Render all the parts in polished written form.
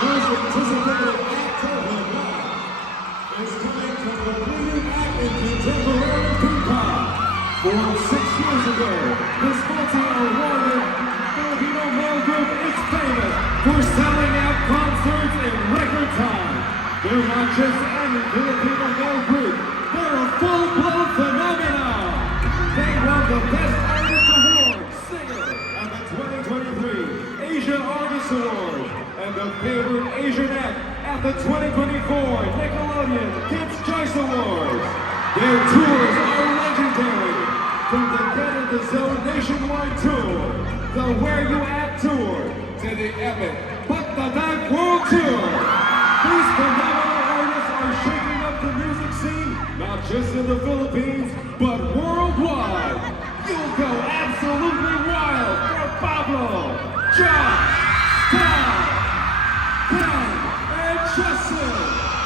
most anticipated act of the night is coming from the leading act in contemporary P-pop. Born 6 years ago, this multi-awarded Filipino male group is famous for selling out concerts in record time. They're not just any Filipino male group, they're a full-blown phenomenon. They won the Best Artist Award Singer at the 2023 Asia Artist Award and the Favorite Asian Act at the 2024 Nickelodeon Kids' Choice Awards. Their tours are legendary, from the Get in the Zone nationwide tour, the Where You At tour, to the epic Pagtadag World Tour. These phenomenal artists are shaking up the music scene, not just in the Philippines, but worldwide. You'll go absolutely wild for Pablo, Josh, Stan, Ken, and Justin.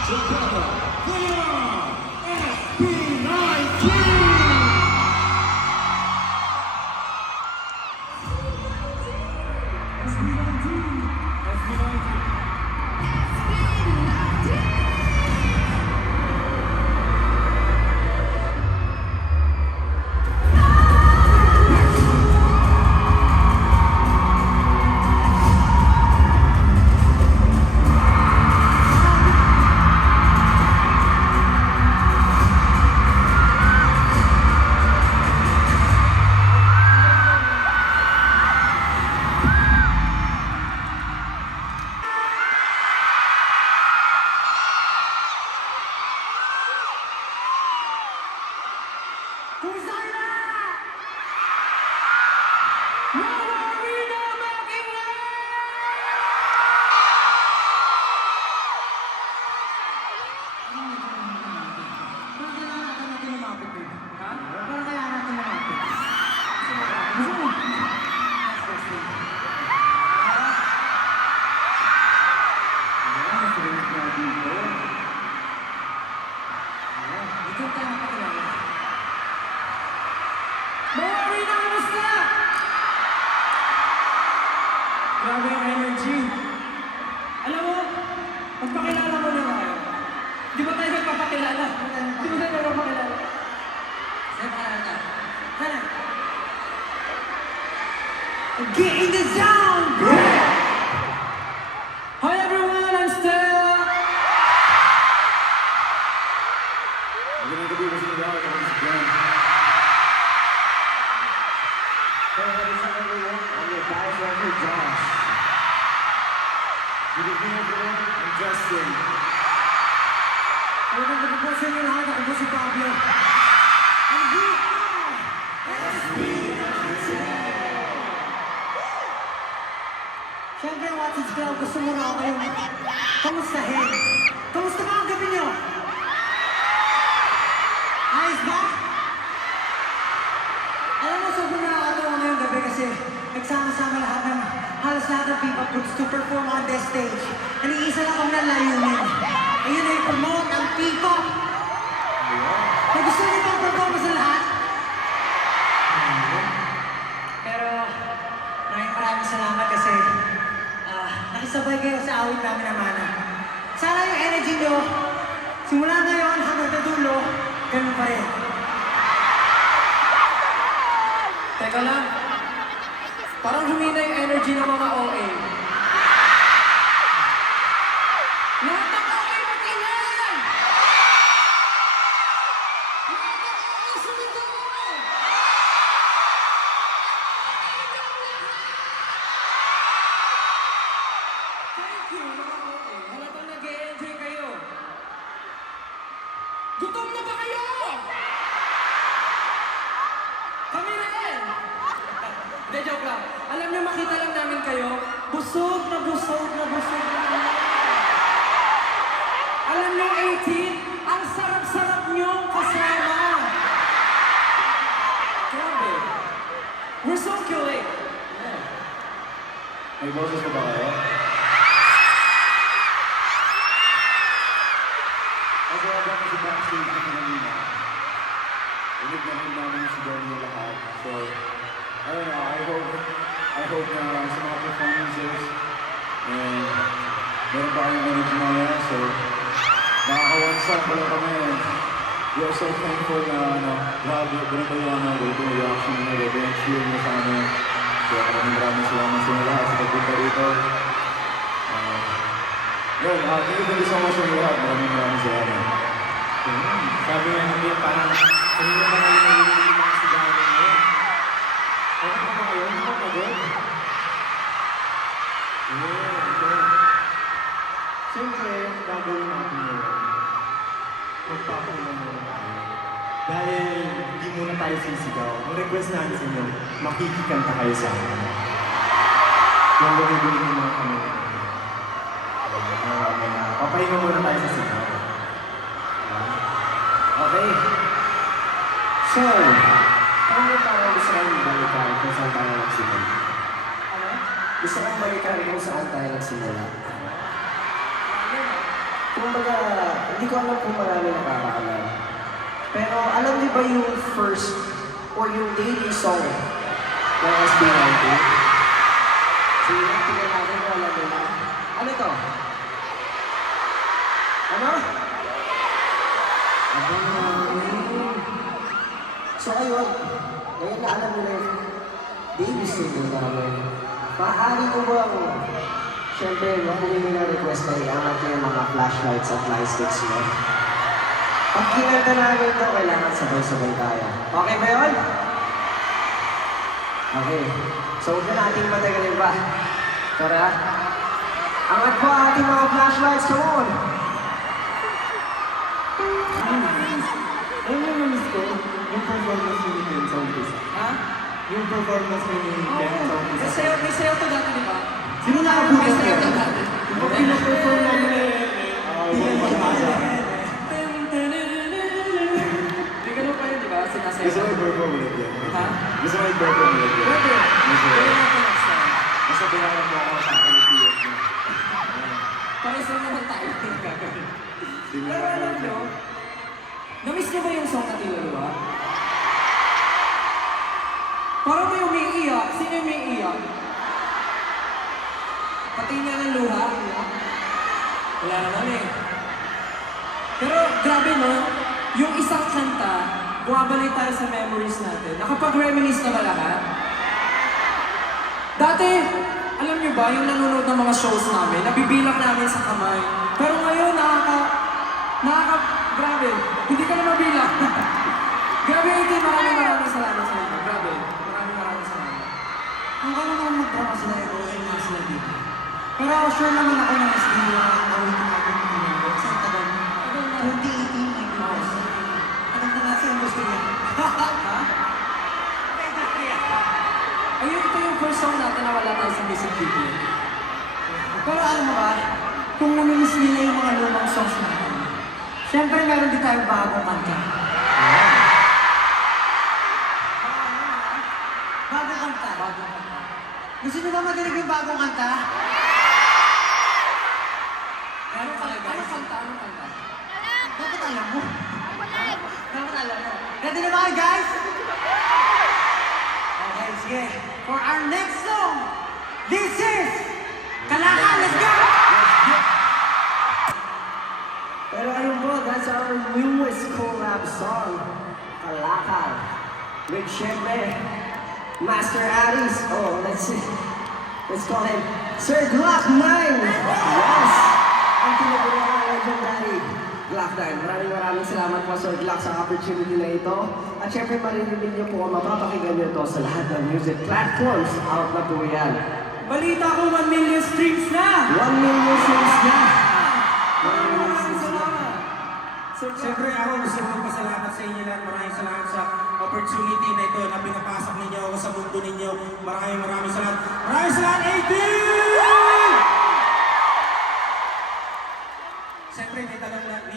Together, they are SB19! Grabe yung energy. Alam mo, magpakilala mo na tayo. Di ba tayo nagpapakilala? Di ba tayo nagpapakilala? Saan pa na? Hana? Get in the zone, bro! Hi everyone, I'm Stella! Magandang gabi po sa inyo lahat. Ako si Glenn. Hey, what is up everyone? I'm your guys rapper, Josh. Good evening everyone. I'm Justin. Magandang gabi po sa inyo lahat. Ako po si Pablo. And we are SB19! Siyempre, What's It's Club, gusto mo na ako kayong kamustahin. Kamusta ba ang gabi niyo? Ayos ba? Alam mo, sobrang nakakatawa ngayong gabi kasi nagsama-sama halos lahat ng P-pop groups to perform on this stage. Nag-iisa lang kami ng layunin. Ayun ay promote ang P-pop. May gusto niyo bang perform sa lahat? Pero maraming salamat kasi nakisabay kayo sa awit namin na mana. Sana yung energy niyo, simula ngayon hanggang sa dulo, ganun pa rin. Teka lang, parang humina yung energy ng mga OA. Lahat ng OA mag-ingay! Lahat ng OA sumigaw mo! Thank you, mga OA. Halatang nag-e-enjoy kayo. Gutom na ba kayo? Kami rin! Hindi, joke lang. Alam niyo, makita lang namin kayo, busog na busog na busog na busog. Alam niyo, 18, ang sarap-sarap niyo kasama. Grabe. We're so killing. May boses pa ba kayo? Kasi wala ko sa backstage na kanina. Ulit na rin namin yung sigaw niyo lahat. So, I don't know, I hope na sa mga performances and meron pa kayong energy mamaya. So, nakaka-one song pa lang kami. We are so thankful na grabe, ganito yung reaction nyo, ganito yung cheer nyo sa amin. Kaya maraming salamat sa inyo lahat sa pagpunta rito. Yun, thank you so much sa inyo lahat. Maraming salamat. Sabi nga namin, parang kanina pa namin nalilinig mga sigawan ngayon. Okay pa ba kayo? Hindi pa pagod? Okay. Siyempre, gagawin natin yun. Magpapakulang muna tayo. Dahil hindi muna tayo sisigaw. Ang request namin sa inyo, makikikanta kayo sa akin. Yung gagawin mo mga kami. Papahinga muna tayo sa sigaw. Okay. So, ano tayo gusto kong balikan kung saan tayo nagsimula? Ano? Gusto kong balikan kung saan tayo nagsimula. Kumbaga, hindi ko alam kung marami nakakaalam. Pero alam niyo ba yung first or yung debut song ng SB19? Sige, tingnan natin kung alam nila. Ano to? Ano? So ayun, ngayon na alam nila yung debut single namin. Maaari ko bang, siyempre, makunin na request na iangat ko yung mga flashlights at light sticks mo. Pag kinanta namin ito, kailangan sabay-sabay tayo. Okay ba yun? Okay. So huwag na natin matagalin pa. Tara. Angat po ang ating mga flashlights. Come on! Ano yung namiss ko? Yung performance ni Ken sa umpisa. Ha? Yung performance ni Ken sa umpisa. May sayo to dati, di ba? Sino nakabutan May sayo to niya? dati. Pag pinaperform namin Ian Pagmasa. May ganun pa yun, di ba? Sinasayo. Gusto mo i-perform ulit yan? Ha? Gusto mo i-perform ulit yan? Pwede. Gusto mo? Pwede natin next time. Basta pinakalan mo ako sa akin yung PS mo. Para sa naman tayo yung gagawin. Tingnan Pero mo alam naman. nyo, namiss nyo ba yung song na Tilalua? Parang may umiiyak. Sino yung umiiyak? Pati niya ng luha. Wala naman eh. Pero grabe no, yung isang kanta, bumabalik tayo sa memories natin. Nakapag-reminisce na ba lahat? Dati, alam nyo ba, yung nanonood ng mga shows namin, nabibilang namin sa kamay. Pero ngayon, grabe, hindi ka na mabilang. Grabe, Iti, maraming salamat sa inyo. Grabe, maraming salamat. Kung ano naman magdrama sila, okay na sila dito. Pero sure naman ako na mas hindi ang awitin natin ng mga sa tagal 2018 ay Christmas. Tagal na nasa industriya. Ayun, ito yung first song natin na wala tayo sa music video. Pero alam mo ba, kung namimiss nila yung mga lumang songs natin, syempre meron din tayong bagong kanta. Bagong kanta. Gusto niyo ba marinig yung bagong kanta? Anong kanta? Dapat alam mo. Dapat alam mo. Ready na ba kayo, guys? Okay, sige. For our next song, this is Kalakal. Let's go! Pero ayun po, that's our newest collab song, Kalakal. With syempre, Master Aris. Oh, let's call him Sir Glock 9. Yes! Ang tinaguriang legendary Glock 9. Maraming salamat po Sir Glock sa opportunity na ito. At syempre maririnig niyo po, mapapakinggan niyo ito sa lahat ng music platforms. Out na po yan. Balita ko 1 million streams na! 1 million streams na! Maraming salamat! Siyempre ako gusto kong pasalamat sa inyo lahat. Maraming salamat sa opportunity na ito na pinapasok ninyo ako sa mundo ninyo. Maraming salamat. Maraming salamat, 18! Siyempre may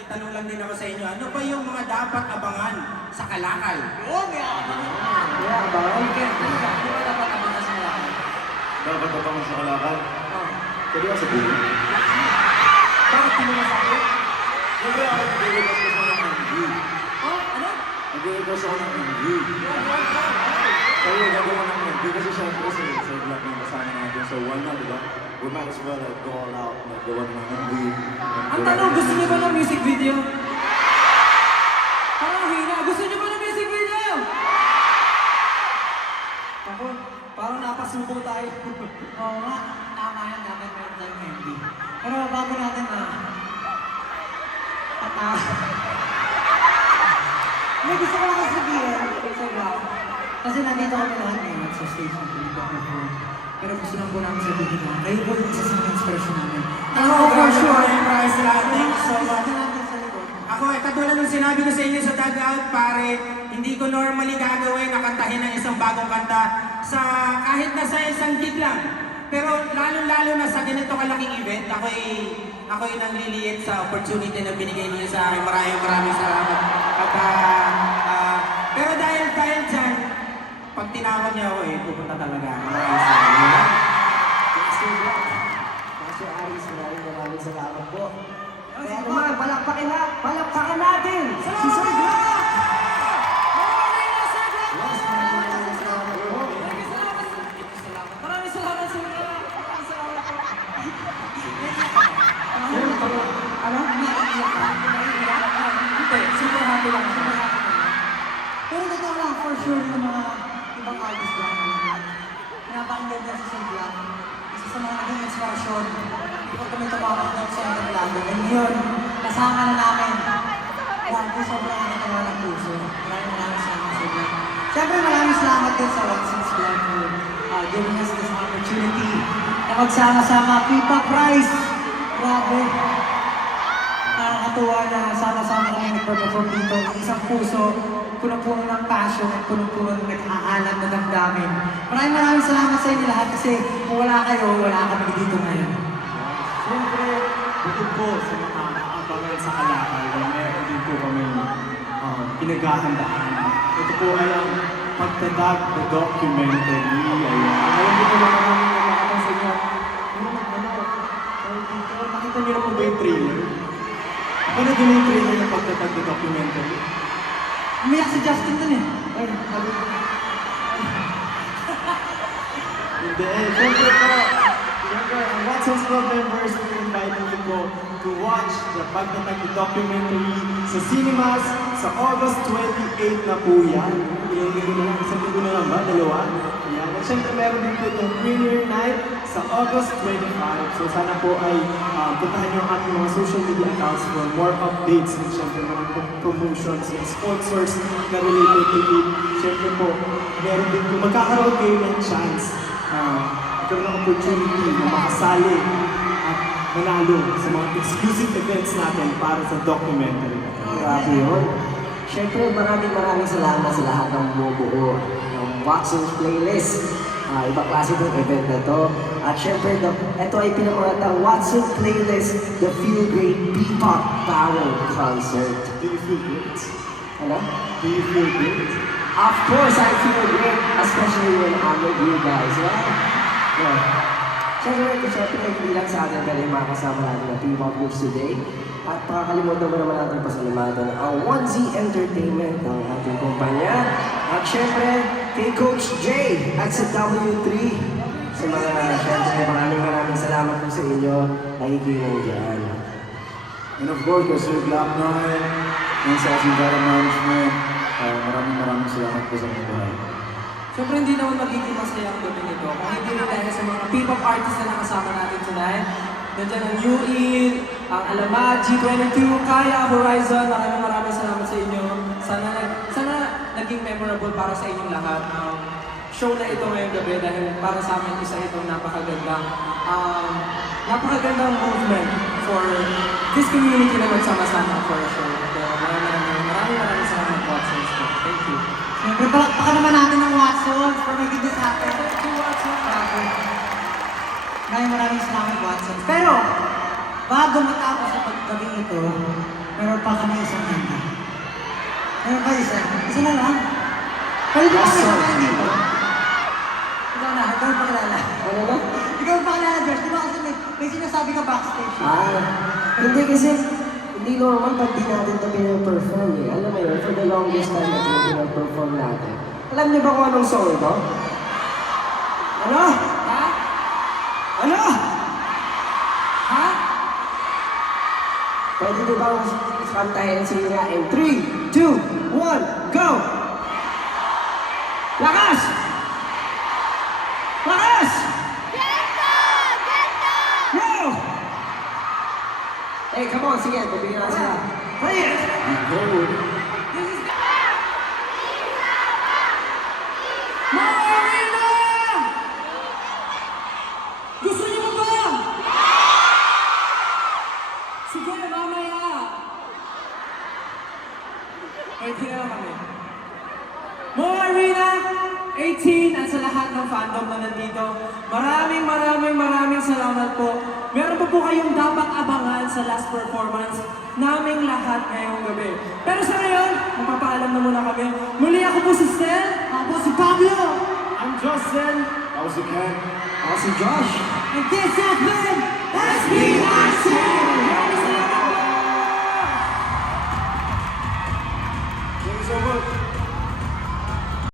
tanong lang din ako sa inyo. Ano ba yung mga dapat abangan sa Kalakal? Yeah, abangan. Ano ba dapat abangan sa mga? Dapat ba sa Kalakal? Pwede ba sabihin? Bakit di mo nasabi? Siyempre ako nag-request ko ng MV. Oh, ano? Nag-request ako ng MV. Sa'yo, gagawa ng MV kasi siyempre sa vlog ng kasama natin. So, one na, di ba? we might as well go all out and gawa ng MV. Ang tanong, gusto niyo ba ng music video? Parang hina, gusto niyo ba ng music video? Ako, parang napasubo tayo. Oo nga, tama yan, dapat meron tayong MV. Pero bago natin may gusto ko lang sabihin sa vlog. Kasi nandito kami lahat ngayon sa stage ng Pilipinas perform. Pero gusto lang po namin sabihin na kayo po yung isa sa mga inspiration namin. For sure. Maraming salamat. Thank you so much. Natin sa likod. Ako, katulad ng sinabi ko sa inyo sa dugout, pare, hindi ko normally gagawin na kantahin ng isang bagong kanta sa kahit na sa isang gig lang. Pero lalo-lalo na sa ganito kalaking event, ako'y nangliliit sa opportunity na binigay niyo sa akin. Maraming salamat. At, pero dahil dyan, pag tinawag niyo ako pupunta talaga. Maraming salamat. Master Aris, maraming salamat po. Kaya naman, palakpakan natin! Si Sir Glock! Yes, maraming salamat po. Maraming salamat sa inyo. Ano? Naiiyak ka? Naiiyak ka? Hindi, super happy lang. Super happy lang. Pero totoo lang, for sure, yung mga ibang artist lang. Napakinggan din sa Vlog. Isa sa mga naging inspirasyon. Hindi ko kami tumawag doon sa Ender Lago. And yun, kasama na namin. Grabe, sobrang nakatawa ng puso. Maraming salamat sa Vlog. Siyempre, maraming salamat din sa Watson's Vlog for giving us this opportunity na magsama-sama. Pipa Price! Grabe. Nakakatuwa na sama-sama kami nagperform dito. Isang puso, punong-puno ng passion at punong-puno ng nag-aalam na damdamin. Maraming salamat sa inyo lahat kasi kung wala kayo, wala kami dito ngayon. Siyempre, bukod po sa mga abangan sa Kalakal, meron din po kami pinaghahandaan. Ito po ay ang pagtatag na documentary. Ayan, dito na naman nagkakataon sa inyo. Nakita niyo na po ba yung trailer? Ano din yung trailer ng pagtatag na documentary? Umiyak si Justin dun eh. Ay, sabi ko. Hindi, siyempre po. Siyempre, ang Watson's Club members will invite you po to watch the pagtatag na documentary sa cinemas sa August 28 na po yan. Ilang linggo na lang, isang linggo na lang ba? Dalawa? Yan. At siyempre, meron din po itong premiere night sa August 25. So sana po ay puntahan niyo ang ating mga social media accounts for more updates and siyempre mga promotions and sponsors na related to it. Siyempre po, meron din po, magkakaroon kayo ng chance magkaroon ng opportunity na makasali at manalo sa mga exclusive events natin para sa documentary. Grabe yun. Siyempre, maraming salamat sa lahat ng bumubuo ng Watson's Playlist. Ibang klase itong event na to. At siyempre, ito ay pinamulatang Watson's Playlist, the Feel Great Bebop Power Concert. Do you feel great? Ano? Do you feel great? Of course, I feel great, especially when I'm with you guys. Yeah. Siyempre, hindi lang sa atin pero yung mga kasama natin na Bebop Groups today. At pakakalimutan mo naman natin pasalamatan ang 1Z Entertainment ng ating kumpanya. At syempre, kay Coach J at sa W3. Sa mga syempre, maraming salamat po sa inyo. Nakikinig dyan. And of course, Sir Black Knight, and sa Asingara Management, maraming salamat po sa mga bahay. Siyempre hindi naman magiging masaya ang gabi nito kung hindi rin dahil sa mga P-pop artists na nakasama natin tonight. Nandiyan ang New In, ang Alamat, G22, Kaya, Horizon. Maraming salamat sa inyo. Sana naging memorable para sa inyong lahat ang show na ito ngayong gabi dahil para sa amin isa itong napakagandang movement for this community na magsama-sama for a show. Kaya maraming salamat po sa inyo. Thank you. Siyempre, palakpakan naman natin ng Watsons for making this happen. Grabe. Maraming salamat, Watsons. Pero, bago matapos sa paggabi ito, meron pa kami isang kanta. Meron pa isa? Isa na lang? Pwede ba kami isa hindi ba? Ikaw na, ikaw ang pakilala. Ano ba? Ikaw ang pakilala, Josh. Di ba kasi may sinasabi ka backstage? Hindi kasi, hindi normal pag di natin ito pinaperform eh. Alam mo yun, for the longest time na pinaperform natin. Alam niyo ba kung anong song ito? Ano? Ha? Ano? Pwede di ba kantahin sila nga in 3, 2, 1, go! Lakas! Lakas! Go! Hey, come on, sige, bibigyan natin sila. Play it! Marina! Gusto niyo mo ba? Sige, mamaya. Pwede na lang kami. Mo Arena 18 at sa lahat ng fandom na nandito, maraming salamat po. Meron pa po kayong dapat abangan sa last performance naming lahat ngayong gabi. Pero sa ngayon, magpapaalam na muna kami. Muli ako po si Stel, ako po si Pablo, I'm Justin. I was a Ken. Ako si Josh. and this has been